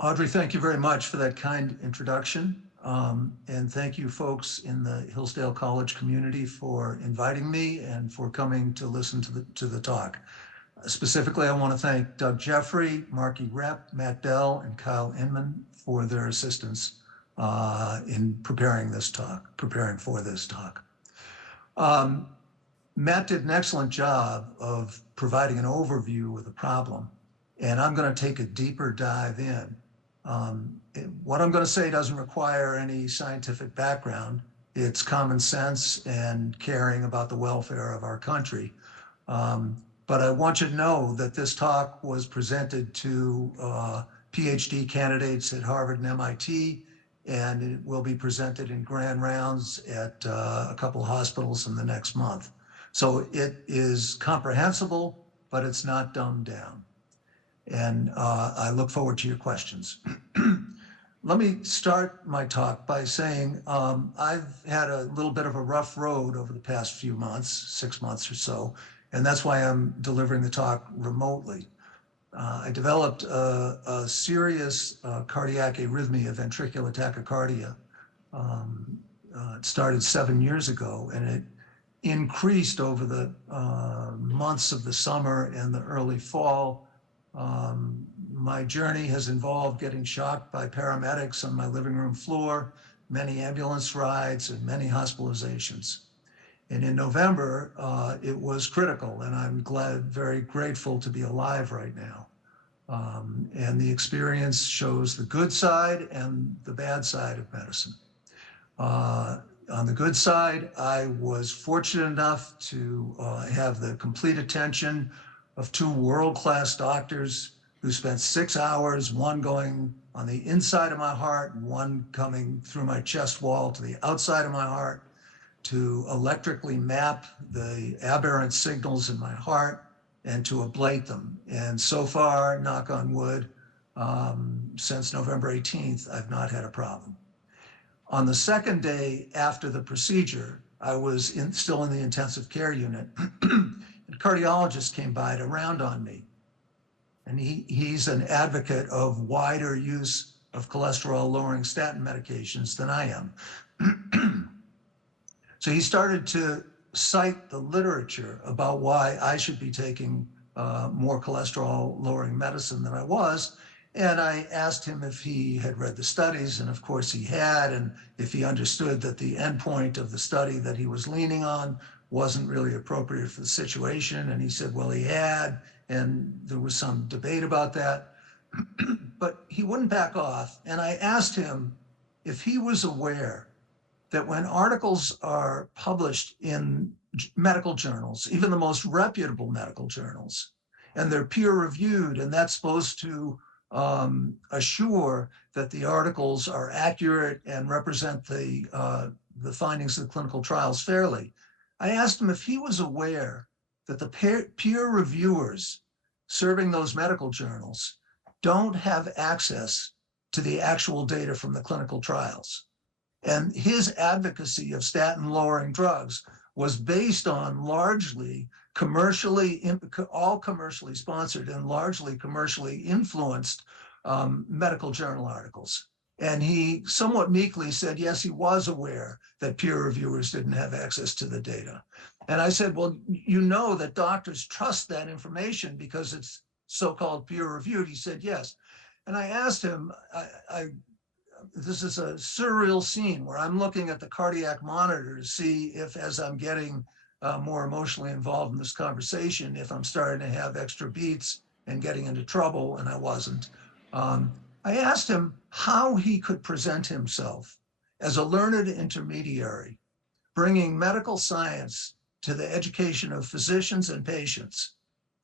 Audrey, thank you very much for that kind introduction. And thank you folks in the Hillsdale College community for inviting me and for coming to listen to the talk. Specifically, I want to thank Doug Jeffrey, Marky Rep, Matt Bell, and Kyle Inman for their assistance in preparing for this talk. Matt did an excellent job of providing an overview of the problem, and I'm going to take a deeper dive in. What I'm going to say doesn't require any scientific background. It's common sense and caring about the welfare of our country. But I want you to know that this talk was presented to PhD candidates at Harvard and MIT, and it will be presented in grand rounds at a couple of hospitals in the next month. So it is comprehensible, but it's not dumbed down. And I look forward to your questions. Let me start my talk by saying I've had a little bit of a rough road over the past few months, 6 months or so, and that's why I'm delivering the talk remotely. I developed a serious cardiac arrhythmia, ventricular tachycardia. It started 7 years ago, and it increased over the months of the summer and the early fall. My journey has involved getting shocked by paramedics on my living room floor, many ambulance rides, and many hospitalizations. And in November, it was critical, and I'm very grateful to be alive right now. And the experience shows the good side and the bad side of medicine. On the good side, I was fortunate enough to have the complete attention of 2 world-class doctors who spent 6 hours, one going on the inside of my heart and one coming through my chest wall to the outside of my heart to electrically map the aberrant signals in my heart and to ablate them. And so far, knock on wood, since November 18th, I've not had a problem. On the second day after the procedure, I was still in the intensive care unit. A cardiologist came by to round on me. And he's an advocate of wider use of cholesterol-lowering statin medications than I am. So he started to cite the literature about why I should be taking more cholesterol-lowering medicine than I was. And I asked him if he had read the studies, and of course he had, and if he understood that the endpoint of the study that he was leaning on wasn't really appropriate for the situation. And he said, well, he had, and there was some debate about that. But he wouldn't back off. And I asked him if he was aware that when articles are published in medical journals, even the most reputable medical journals, and they're peer-reviewed, and that's supposed to assure that the articles are accurate and represent the findings of the clinical trials fairly. I asked him if he was aware that the peer reviewers serving those medical journals don't have access to the actual data from the clinical trials. And his advocacy of statin-lowering drugs was based on largely all commercially sponsored and largely commercially influenced medical journal articles. And he somewhat meekly said, yes, he was aware that peer reviewers didn't have access to the data. And I said, well, you know that doctors trust that information because it's so-called peer reviewed. He said, yes. And I asked him, this is a surreal scene where I'm looking at the cardiac monitor to see if, as I'm getting more emotionally involved in this conversation, if I'm starting to have extra beats and getting into trouble, and I wasn't. I asked him how he could present himself as a learned intermediary, bringing medical science to the education of physicians and patients,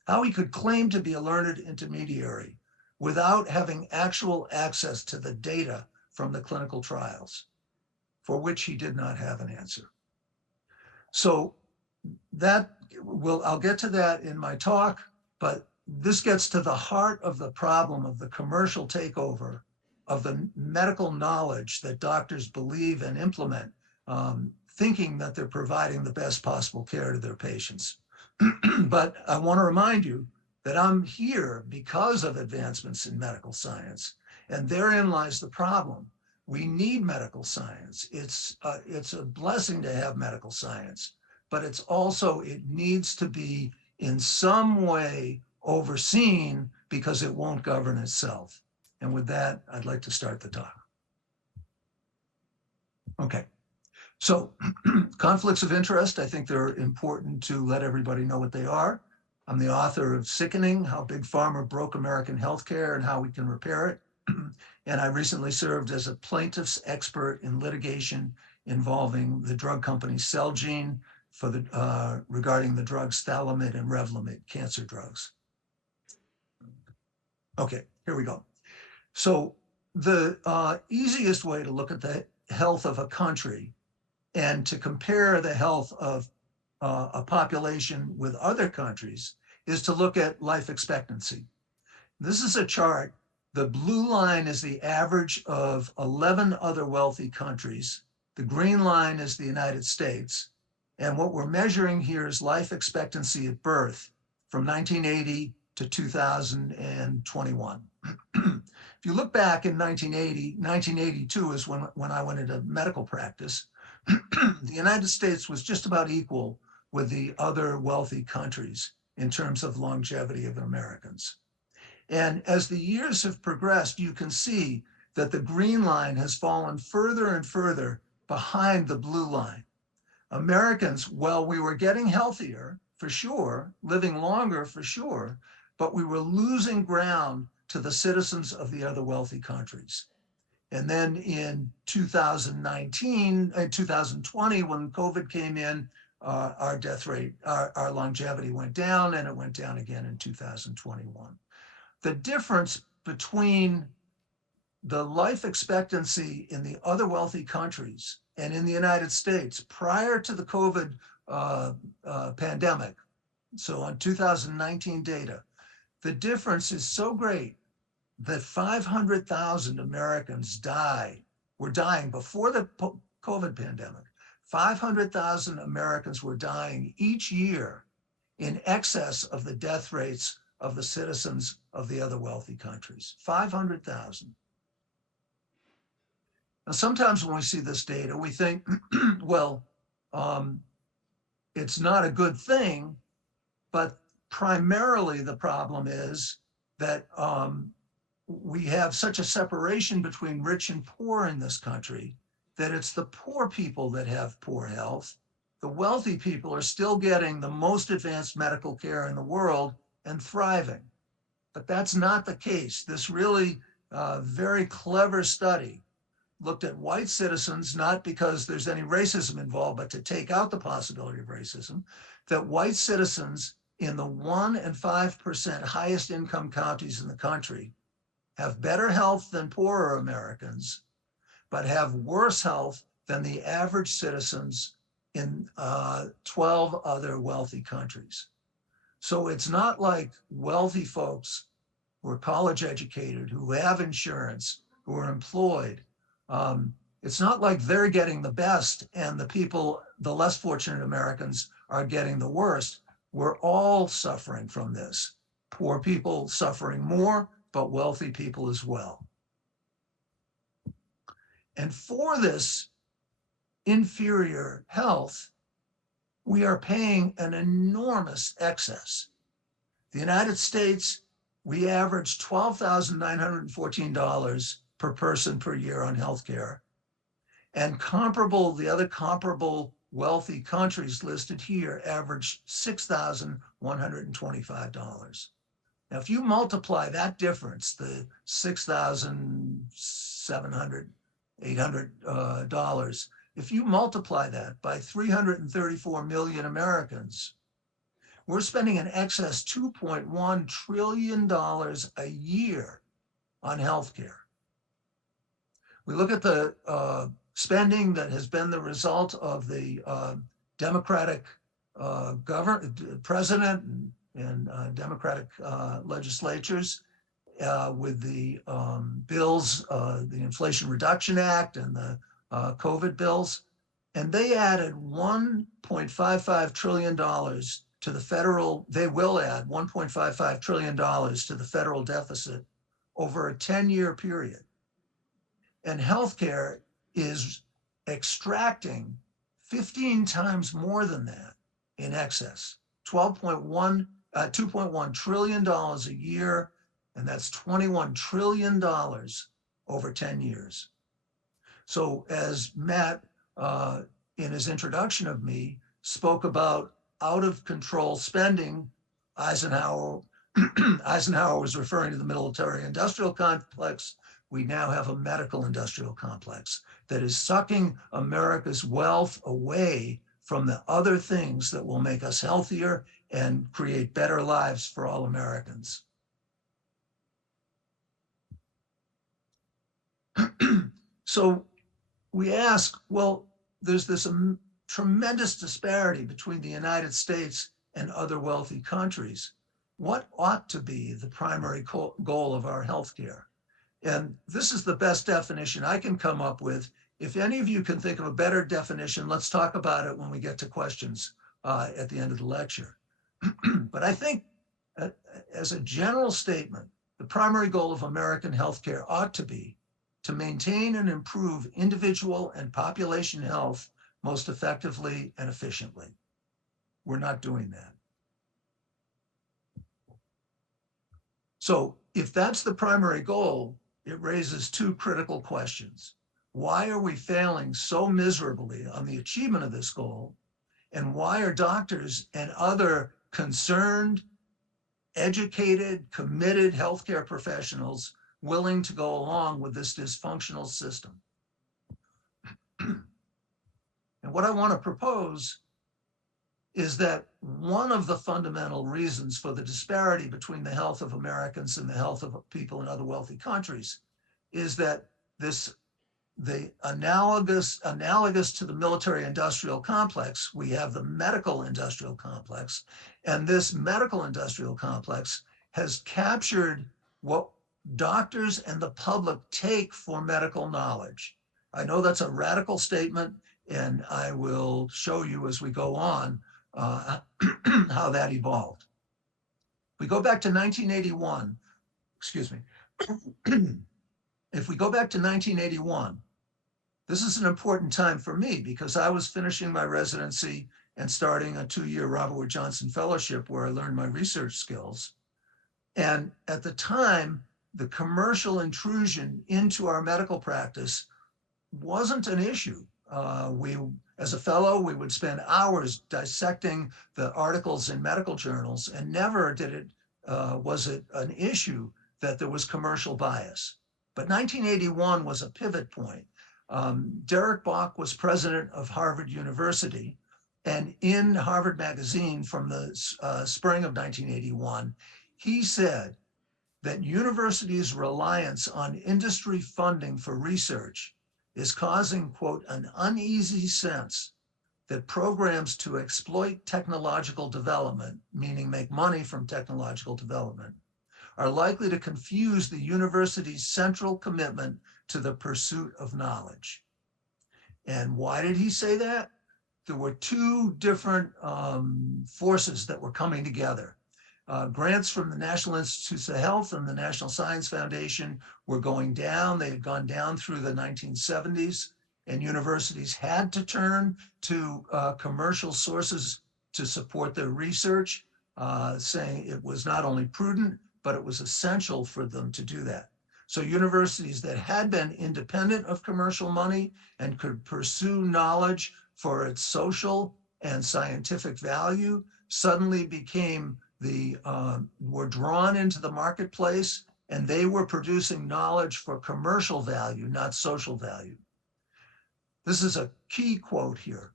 how he could claim to be a learned intermediary without having actual access to the data from the clinical trials, for which he did not have an answer. So I'll get to that in my talk, but this gets to the heart of the problem of the commercial takeover of the medical knowledge that doctors believe and implement, thinking that they're providing the best possible care to their patients. But I want to remind you that I'm here because of advancements in medical science. And therein lies the problem. We need medical science. It's a blessing to have medical science, but it's also, it needs to be in some way overseen because it won't govern itself. And with that, I'd like to start the talk. Okay. So conflicts of interest, I think they're important to let everybody know what they are. I'm the author of Sickening: How Big Pharma Broke American Healthcare and How We Can Repair It. And I recently served as a plaintiff's expert in litigation involving the drug company Celgene for regarding the drugs Thalamid and Revlimid, cancer drugs. Okay, here we go. So the easiest way to look at the health of a country and to compare the health of a population with other countries is to look at life expectancy. This is a chart. The blue line is the average of 11 other wealthy countries. The green line is the United States. And what we're measuring here is life expectancy at birth from 1980 to 2021. If you look back in 1982 is when I went into medical practice. The United States was just about equal with the other wealthy countries in terms of longevity of Americans. And as the years have progressed, you can see that the green line has fallen further and further behind the blue line. Americans, well, we were getting healthier for sure, living longer for sure, but we were losing ground to the citizens of the other wealthy countries. And then in 2019 and 2020, when COVID came in, our death rate, our longevity went down, and it went down again in 2021. The difference between the life expectancy in the other wealthy countries and in the United States prior to the COVID pandemic, so on 2019 data, the difference is so great that 500,000 Americans were dying before the COVID pandemic. 500,000 Americans were dying each year in excess of the death rates of the citizens of the other wealthy countries. 500,000. Now, sometimes when we see this data, we think, well, it's not a good thing, but primarily the problem is that we have such a separation between rich and poor in this country that it's the poor people that have poor health. The wealthy people are still getting the most advanced medical care in the world and thriving. But that's not the case. This really very clever study looked at white citizens, not because there's any racism involved, but to take out the possibility of racism, that white citizens in the 1% and 5% highest income counties in the country have better health than poorer Americans, but have worse health than the average citizens in 12 other wealthy countries. So it's not like wealthy folks who are college educated, who have insurance, who are employed. It's not like they're getting the best and the people, the less fortunate Americans, are getting the worst. We're all suffering from this. Poor people suffering more, but wealthy people as well. And for this inferior health, we are paying an enormous excess. The United States, we average $12,914 per person per year on healthcare. And the other comparable wealthy countries listed here average $6,125. Now, if you multiply that difference, the $6,700, $800, if you multiply that by 334 million Americans, we're spending an excess $2.1 trillion a year on healthcare. We look at the spending that has been the result of the Democratic president and Democratic legislatures with the bills, the Inflation Reduction Act and the COVID bills, and they added $1.55 trillion to the federal, they will add $1.55 trillion to the federal deficit over a 10-year period. And healthcare is extracting 15 times more than that in excess, $2.1 trillion a year, and that's $21 trillion over 10 years. So as Matt, in his introduction of me, spoke about out of control spending, Eisenhower was referring to the military industrial complex. We now have a medical industrial complex that is sucking America's wealth away from the other things that will make us healthier and create better lives for all Americans. So we ask, well, there's this tremendous disparity between the United States and other wealthy countries. What ought to be the primary goal of our healthcare? And this is the best definition I can come up with. If any of you can think of a better definition, let's talk about it when we get to questions at the end of the lecture. But I think as a general statement, the primary goal of American healthcare ought to be to maintain and improve individual and population health most effectively and efficiently. We're not doing that. So if that's the primary goal, it raises two critical questions. Why are we failing so miserably on the achievement of this goal? And why are doctors and other concerned, educated, committed healthcare professionals willing to go along with this dysfunctional system? And what I want to propose is that one of the fundamental reasons for the disparity between the health of Americans and the health of people in other wealthy countries is that the analogous to the military industrial complex, we have the medical industrial complex, and this medical industrial complex has captured what doctors and the public take for medical knowledge. I know that's a radical statement, and I will show you as we go on how that evolved. We go back to 1981, excuse me. If we go back to 1981, this is an important time for me because I was finishing my residency and starting a 2-year Robert Wood Johnson Fellowship where I learned my research skills. And at the time, the commercial intrusion into our medical practice wasn't an issue. As a fellow, we would spend hours dissecting the articles in medical journals, and never was it an issue that there was commercial bias. But 1981 was a pivot point. Derek Bach was president of Harvard University, and in Harvard Magazine from the spring of 1981, he said that universities' reliance on industry funding for research is causing, quote, an uneasy sense that programs to exploit technological development, meaning make money from technological development, are likely to confuse the university's central commitment to the pursuit of knowledge. And why did he say that? There were two different forces that were coming together. Grants from the National Institutes of Health and the National Science Foundation were going down. They had gone down through the 1970s, and universities had to turn to commercial sources to support their research, saying it was not only prudent, but it was essential for them to do that. So universities that had been independent of commercial money and could pursue knowledge for its social and scientific value suddenly became were drawn into the marketplace, and they were producing knowledge for commercial value, not social value. This is a key quote here.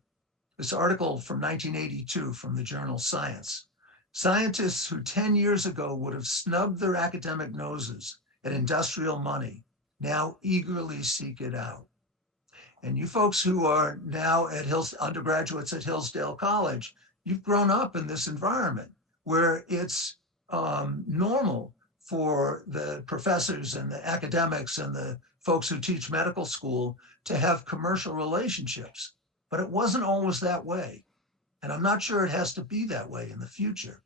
This article from 1982 from the journal Science. Scientists who 10 years ago would have snubbed their academic noses at industrial money now eagerly seek it out. And you folks who are now at undergraduates at Hillsdale College, you've grown up in this environment where it's normal for the professors and the academics and the folks who teach medical school to have commercial relationships. But it wasn't always that way. And I'm not sure it has to be that way in the future.